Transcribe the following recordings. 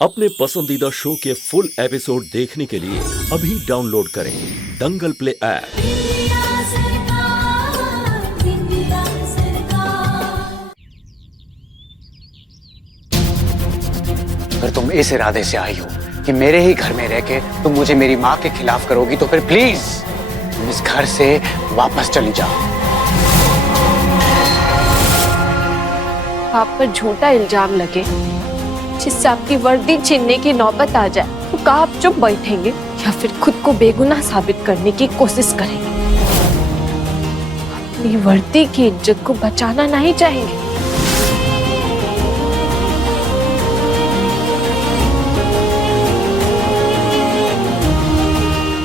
अपने पसंदीदा शो के फुल एपिसोड देखने के लिए अभी डाउनलोड करें दंगल प्ले ऐप। अगर तुम इस इरादे से आई हो कि मेरे ही घर में रह के तुम मुझे मेरी माँ के खिलाफ करोगी तो फिर प्लीज तुम इस घर से वापस चली जाओ। आप पर झूठा इल्जाम लगे जिससे आपकी वर्दी छीनने की नौबत आ जाए तो क्या आप चुप बैठेंगे या फिर खुद को बेगुनाह साबित करने की कोशिश करेंगे? अपनी वर्दी की इज्जत को बचाना नहीं चाहेंगे?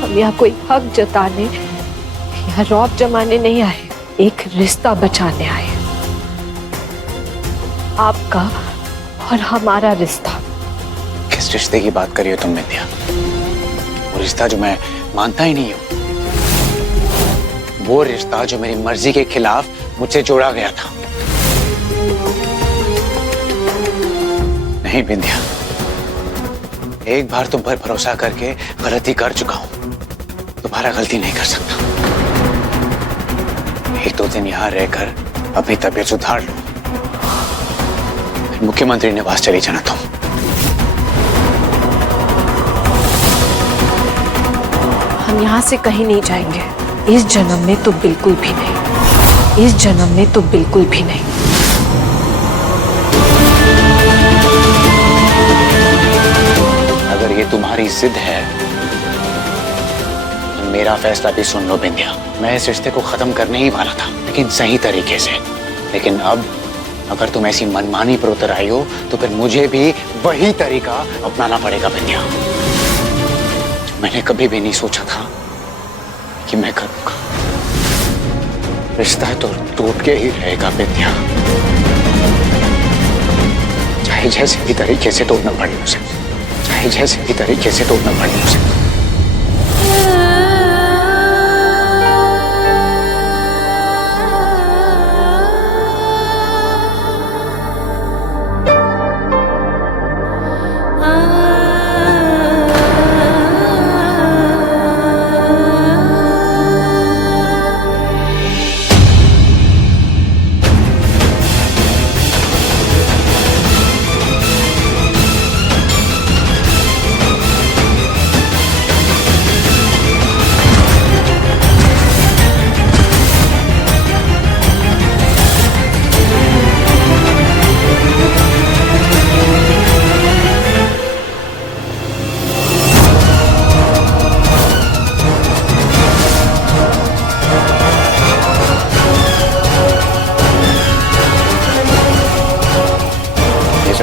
हम यहाँ कोई हक जताने या रौब जमाने नहीं आए, एक रिश्ता बचाने आए। आपका और हमारा रिश्ता। किस रिश्ते की बात कर रही हो तुम विंध्या? वो रिश्ता जो मैं मानता ही नहीं हूं, वो रिश्ता जो मेरी मर्जी के खिलाफ मुझसे जोड़ा गया था। नहीं विंध्या, एक बार तुम पर भरोसा करके गलती कर चुका हूं, दोबारा गलती नहीं कर सकता। एक दो दिन यहां रहकर अपनी तबीयत सुधार लो, मुख्यमंत्री निवास चली जाना तुम। हम यहाँ से कहीं नहीं जाएंगे, इस जन्म में तो बिल्कुल भी नहीं, इस जन्म में तो बिल्कुल भी नहीं। अगर ये तुम्हारी जिद है तो मेरा फैसला भी सुन लो विंध्या। मैं इस रिश्ते को खत्म करने ही वाला था, लेकिन सही तरीके से। लेकिन अब अगर तुम ऐसी मनमानी पर उतर आई हो तो फिर मुझे भी वही तरीका अपनाना पड़ेगा विंध्या, जो मैंने कभी भी नहीं सोचा था कि मैं करूंगा। रिश्ता तो टूट के ही रहेगा विंध्या, चाहे जैसे भी तरीके से तोड़ना पड़े उसे, चाहे जैसे भी तरीके से तोड़ना पड़े उसे।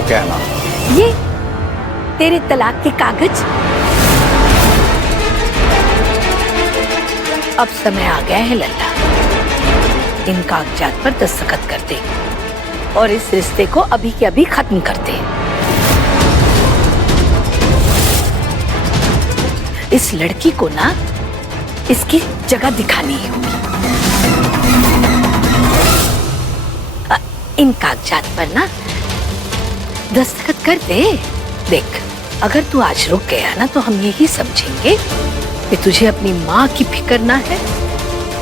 क्या है मां? ये तेरे तलाक के कागज। अब समय आ गया है लल्ला, इन कागजात पर दस्तखत कर दे और इस रिश्ते को अभी के अभी खत्म कर दे। इस लड़की को ना इसकी जगह दिखानी होगी। इन कागजात पर ना दस्तखत कर दे। देख, अगर तू आज रुक गया ना तो हम यही समझेंगे कि तुझे अपनी माँ की फिक्र ना है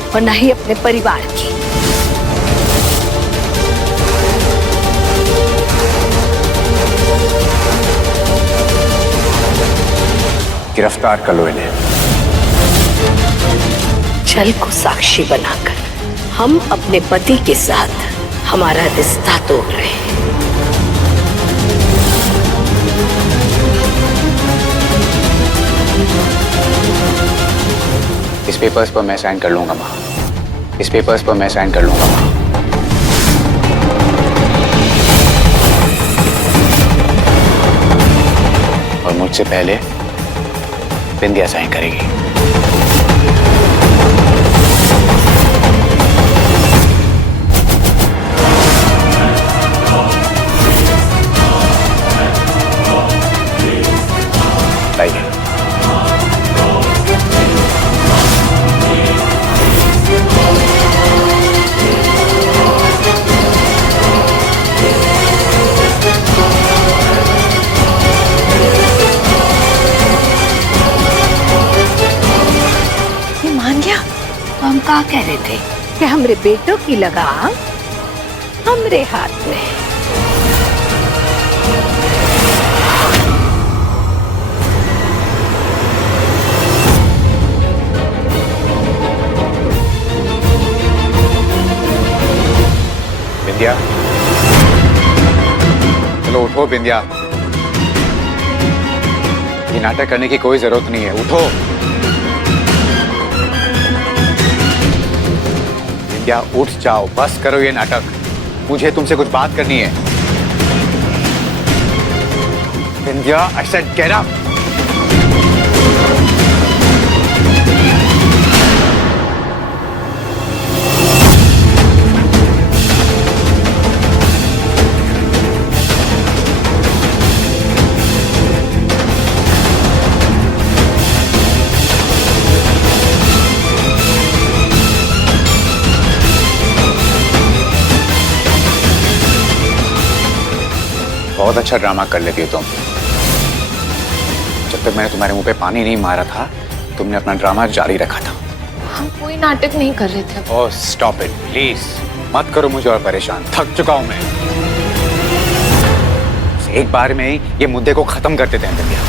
और ना ही अपने परिवार की। गिरफ्तार कर लो इन्हें। जल को साक्षी बनाकर हम अपने पति के साथ हमारा रिश्ता तोड़ रहे हैं। इस पेपर्स पर मैं साइन कर लूंगा मां, इस पेपर्स पर मैं साइन कर लूंगा मां। और मुझसे पहले विंध्या साइन करेगी। लाइए। कहा कह रहे थे कि हमरे बेटों की लगाम हमरे हाथ में है। बिंदिया, चलो उठो बिंदिया। ये नाटक करने की कोई जरूरत नहीं है, उठो। बिंदिया उठ जाओ, बस करो ये नाटक। मुझे तुमसे कुछ बात करनी है। बिंदिया, आई सेड गेट अप। बहुत अच्छा ड्रामा कर लेती हो तुम। जब तक मैंने तुम्हारे मुंह पे पानी नहीं मारा था, तुमने अपना ड्रामा जारी रखा था। हम कोई नाटक नहीं कर रहे थे। ओह स्टॉप इट प्लीज, मत करो मुझे और परेशान। थक चुका हूं मैं। एक बार में ही ये मुद्दे को खत्म कर देते हैं बिंदिया।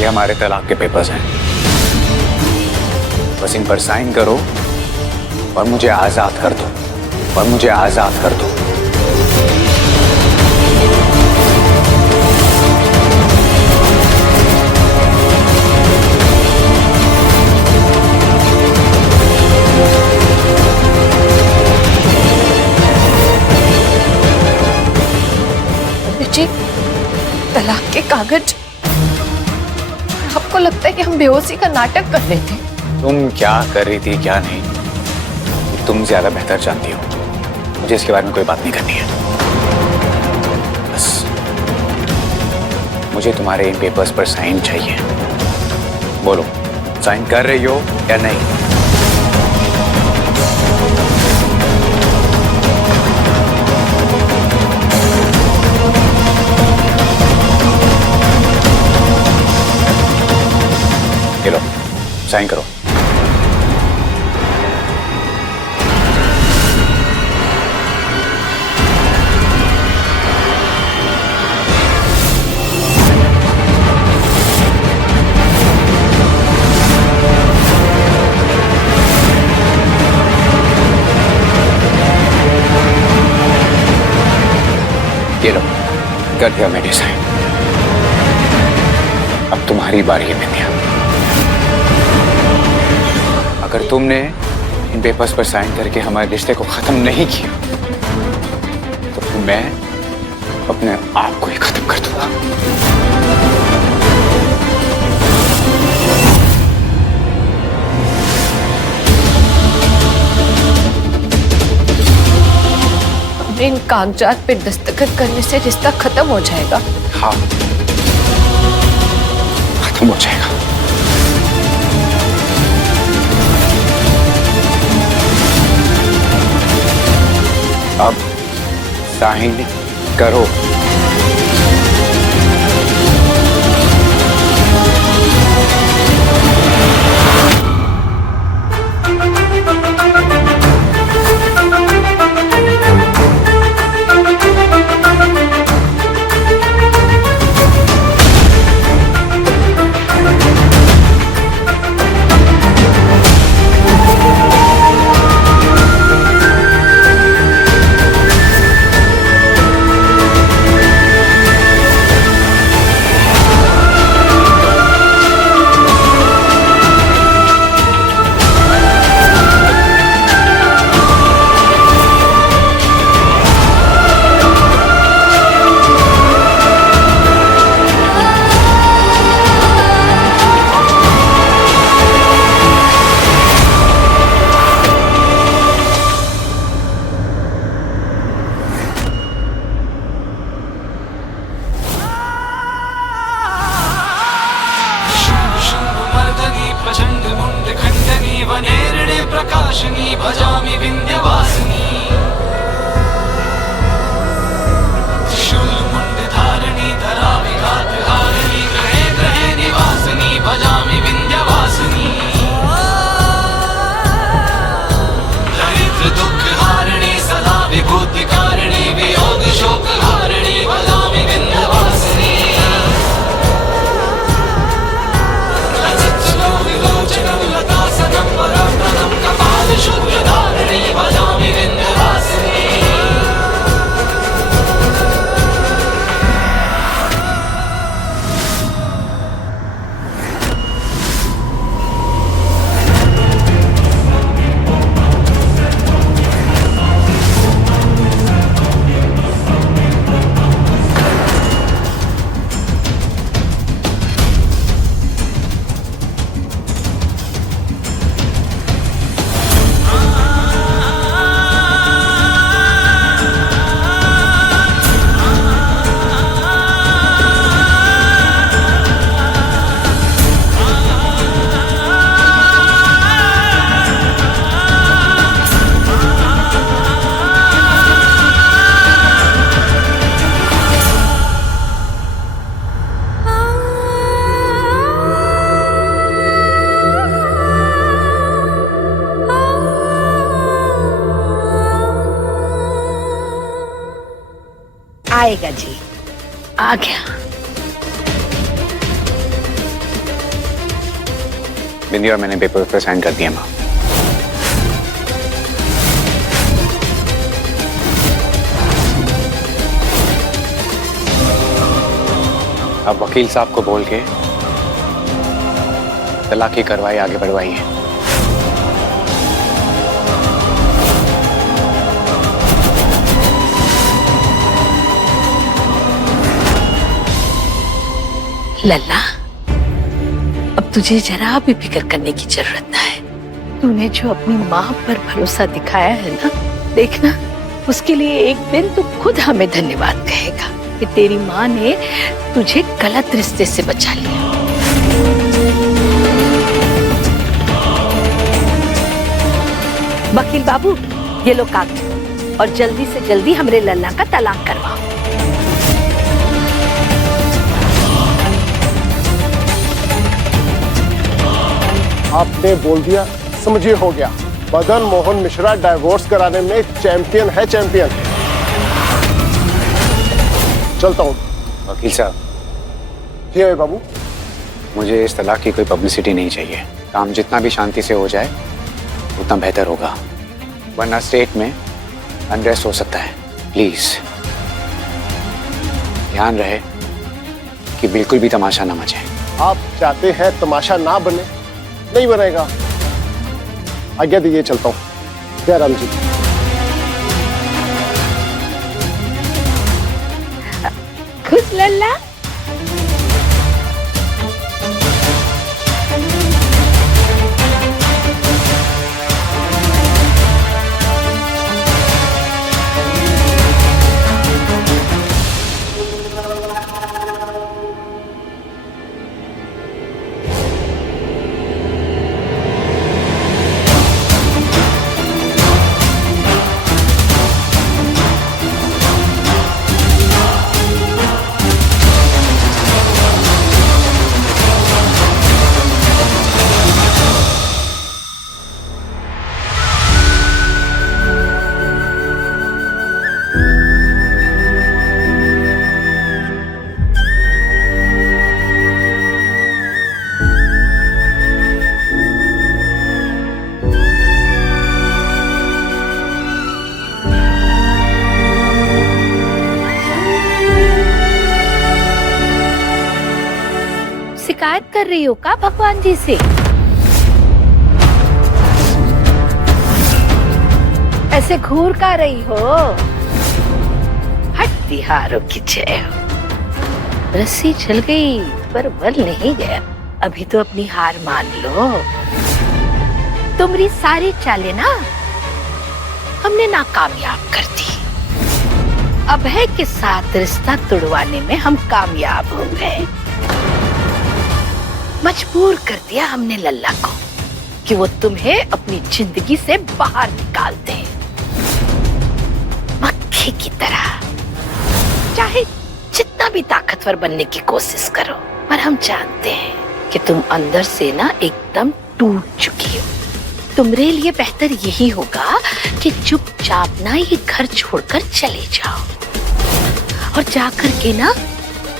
ये हमारे तलाक के पेपर्स हैं, बस इन पर साइन करो और मुझे आजाद कर दो, और मुझे आजाद कर दो। जी, तलाक के कागज। आपको लगता है कि हम बेहोशी का नाटक कर रहे थे? तुम क्या कर रही थी क्या नहीं, तुम ज्यादा बेहतर जानती हो। मुझे इसके बारे में कोई बात नहीं करनी है। बस मुझे तुम्हारे इन पेपर्स पर साइन चाहिए। बोलो, साइन कर रही हो या नहीं? ये लो, साइन करो। ये लो, कर दिया मैंने साइन। अब तुम्हारी बारी है बिंदिया। अगर तुमने इन पेपर्स पर साइन करके हमारे रिश्ते को खत्म नहीं किया, तो मैं अपने आप को ही खत्म कर दूंगा। इन कागजात पे दस्तखत करने से रिश्ता खत्म हो जाएगा? हाँ, खत्म हो जाएगा। अब साइन करो। प्रकाशिनी भजामि विन्ध्यवासिनी त्रिशूलमुण्डधारिणी धराविघातहारिणी ग्रहे ग्रहे आएगा जी, आ गया। बिंदिया, मैंने पेपर पर साइन कर दिया माँ। अब वकील साहब को बोल के तलाक की कार्रवाई आगे बढ़वाइए। लल्ला, अब तुझे जरा भी फिक्र करने की जरूरत ना है। तूने जो अपनी माँ पर भरोसा दिखाया है ना, देखना उसके लिए एक दिन तू खुद हमें धन्यवाद कहेगा कि तेरी माँ ने तुझे गलत रिश्ते से बचा लिया। वकील बाबू, ये लो कागज और जल्दी से जल्दी हमरे लल्ला का तलाक करवाओ। आपने बोल दिया, समझिए हो गया। मदन मोहन मिश्रा डाइवोर्स कराने में चैंपियन है, चैंपियन। चलता हूँ। वकील साहब। जी बाबू। मुझे इस तलाक की कोई पब्लिसिटी नहीं चाहिए। काम जितना भी शांति से हो जाए उतना बेहतर होगा, वरना स्टेट में अनरेस्ट हो सकता है। प्लीज ध्यान रहे कि बिल्कुल भी तमाशा ना मचे। आप चाहते हैं तमाशा ना बने? नहीं बनेगा। आज्ञा दीजिए, चलता हूँ। जयराम जी। खुश लल्ला। शिकायत कर रही हो का भगवान जी से? ऐसे घूर का रही हो? हट तिहारों की जय हो। रस्सी चल गई पर बल नहीं गया। अभी तो अपनी हार मान लो। तुम्हारी सारी चालें ना हमने नाकामयाब कर दी। अभय के साथ रिश्ता तोड़वाने में हम कामयाब हो गए। मजबूर कर दिया हमने लल्ला को कि वो तुम्हें अपनी जिंदगी से बाहर निकाल दे, मक्खी की तरह। चाहे जितना भी ताकतवर बनने की कोशिश करो, पर हम जानते हैं कि तुम अंदर से ना एकदम टूट चुकी हो। तुम्हारे लिए बेहतर यही होगा कि चुपचाप ना ये घर छोड़कर चले जाओ और जाकर के ना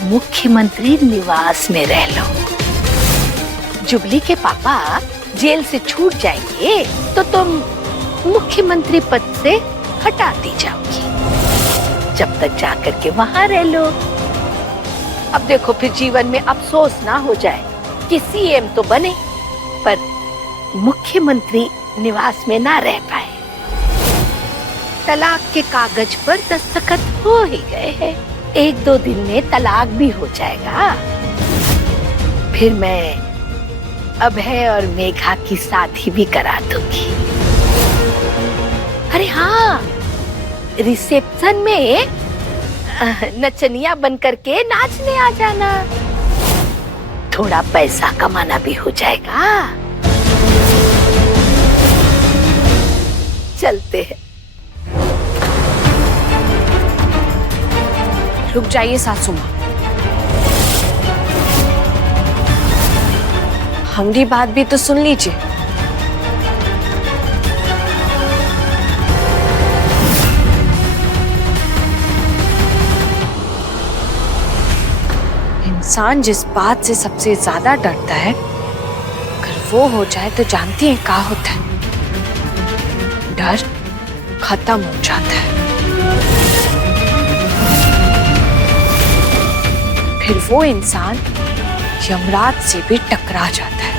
मुख्यमंत्री निवास में रह लो। जुबली के पापा जेल से छूट जाएंगे तो तुम मुख्यमंत्री पद से हटा दी जाओगी। जब तक जाकर के वहां रह लो। अब देखो, फिर जीवन में अफसोस ना हो जाए कि सीएम तो बने पर मुख्यमंत्री निवास में ना रह पाए। तलाक के कागज पर दस्तखत हो ही गए हैं। 1-2 दिन में तलाक भी हो जाएगा। फिर मैं अभय और मेघा की शादी भी करा दूंगी। अरे हाँ, रिसेप्शन में नचनिया बन करके नाचने आ जाना। थोड़ा पैसा कमाना भी हो जाएगा। चलते हैं। रुक जाइए सासू माँ, हमारी बात भी तो सुन लीजिए। इंसान जिस बात से सबसे ज्यादा डरता है, अगर वो हो जाए तो जानती है क्या होता है? डर खत्म हो जाता है। फिर वो इंसान यमराज से भी टकरा जाता है।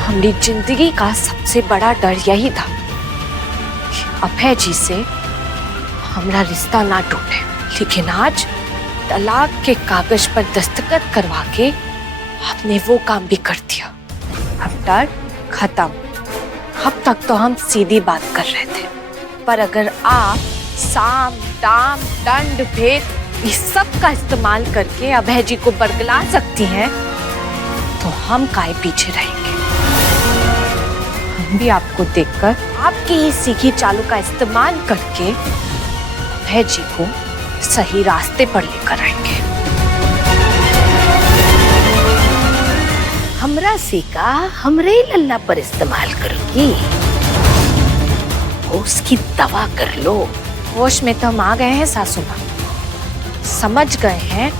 हमारी जिंदगी का सबसे बड़ा डर यही था कि अभय जी से हमारा रिश्ता ना टूटे, लेकिन आज तलाक के कागज पर दस्तखत करवा के आपने वो काम भी कर दिया। अब डर खत्म। अब तक तो हम सीधी बात कर रहे थे, पर अगर आप साम दाम दंड भेद इस सब का इस्तेमाल करके अभय जी को बरगला सकती हैं, तो हम काहे पीछे रहेंगे? हम भी आपको देखकर आपकी इस सीखी चालू का इस्तेमाल करके अभय जी को सही रास्ते पर लेकर आएंगे। हमरा सीका हमरे लल्ला पर इस्तेमाल करूंगी। उसकी दवा कर लो। होश में तो हम आ गए हैं सासू माँ। समझ गए हैं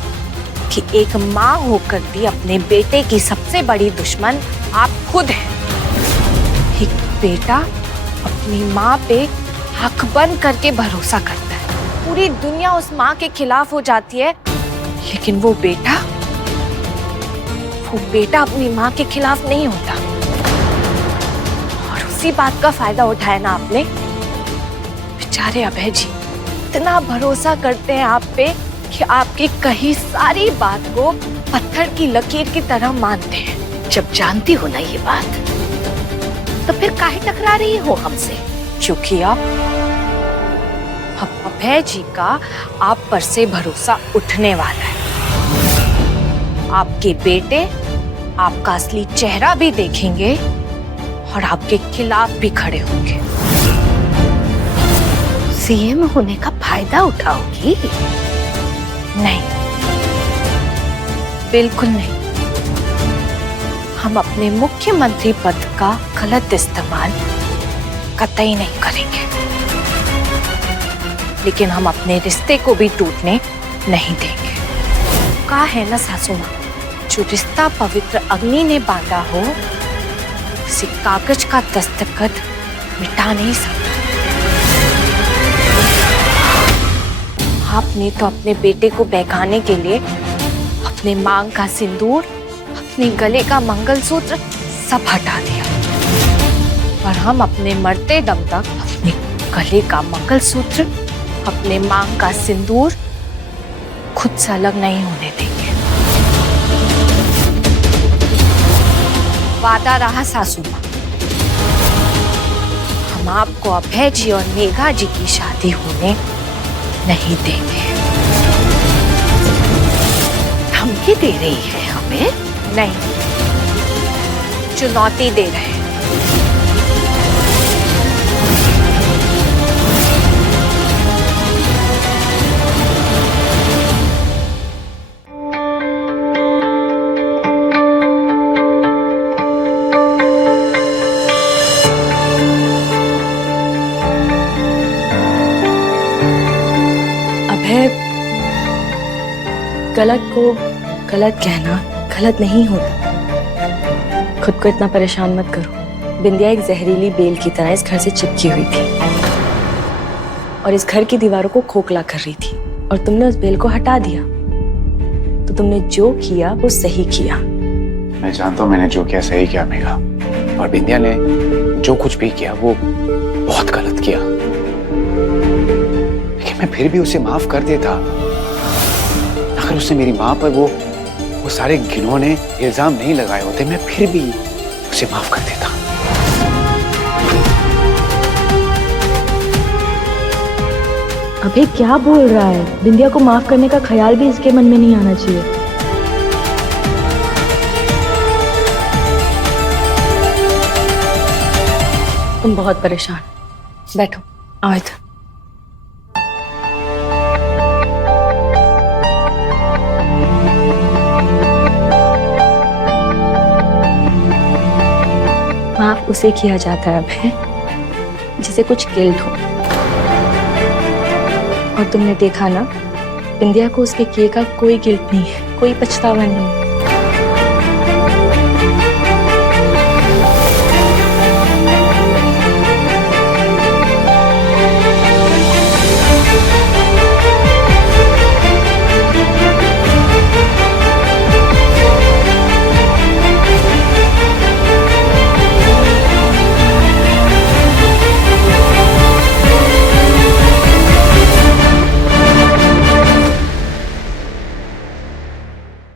कि एक माँ होकर भी अपने बेटे की सबसे बड़ी दुश्मन आप खुद हैं। एक बेटा अपनी माँ पे आंख बंद करके भरोसा करता है। पूरी दुनिया उस माँ के खिलाफ हो जाती है, लेकिन वो बेटा अपनी माँ के खिलाफ नहीं होता। और उसी बात का फायदा उठाया ना आपने। बेचारे अभय जी इतना भरोसा करते हैं आप पे कि आपकी कही सारी बात को पत्थर की लकीर की तरह मानते हैं। जब जानती हो ना ये बात, तो फिर काहे टकरा रही हो हमसे? क्योंकि अब अभय जी का आप पर से भरोसा उठने वाला है। आपके बेटे आपका असली चेहरा भी देखेंगे और आपके खिलाफ भी खड़े होंगे। सीएम होने का फायदा उठाओगी? नहीं, बिल्कुल नहीं। हम अपने मुख्यमंत्री पद का गलत इस्तेमाल कतई नहीं करेंगे, लेकिन हम अपने रिश्ते को भी टूटने नहीं देंगे। कहा है ना सासू माँ, जो रिश्ता पवित्र अग्नि ने बांधा हो, उसे कागज का दस्तखत मिटा नहीं सकता। आपने तो अपने बेटे को बहकाने के लिए अपने मांग का सिंदूर, अपने गले का मंगलसूत्र सब हटा दिया, और हम अपने मरते दम तक अपने गले का मंगलसूत्र, अपने मांग का सिंदूर खुद से अलग नहीं होने देंगे। वादा रहा सासू माँ, हम आपको अभय जी और मेघा जी की शादी होने नहीं देंगे। धमकी दे रही है हमें? नहीं, चुनौती दे रहे हैं। गलत को गलत कहना गलत नहीं होता। खुद को इतना परेशान मत करो। बिंदिया एक जहरीली बेल की तरह इस घर से चिपकी हुई थी और इस घर की दीवारों को खोखला कर रही थी, और तुमने उस बेल को हटा दिया। तो तुमने जो किया वो सही किया। मैं जानता हूँ मैंने जो किया सही किया मेघा, और बिंदिया ने जो कुछ भी किया वो बहुत गलत किया, लेकिन मैं फिर भी उसे माफ कर देता। अगर उसने मेरी माँ पर वो सारे घिनौने इल्जाम नहीं लगाए होते, मैं फिर भी उसे माफ कर देता। अबे क्या बोल रहा है? बिंदिया को माफ करने का ख्याल भी इसके मन में नहीं आना चाहिए। तुम बहुत परेशान, बैठो, आओ इधर। माफ उसे किया जाता है अभय जिसे कुछ गिल्ट हो, और तुमने देखा ना, बिंदिया को उसके किए का कोई गिल्ट नहीं है। कोई पछतावा नहीं।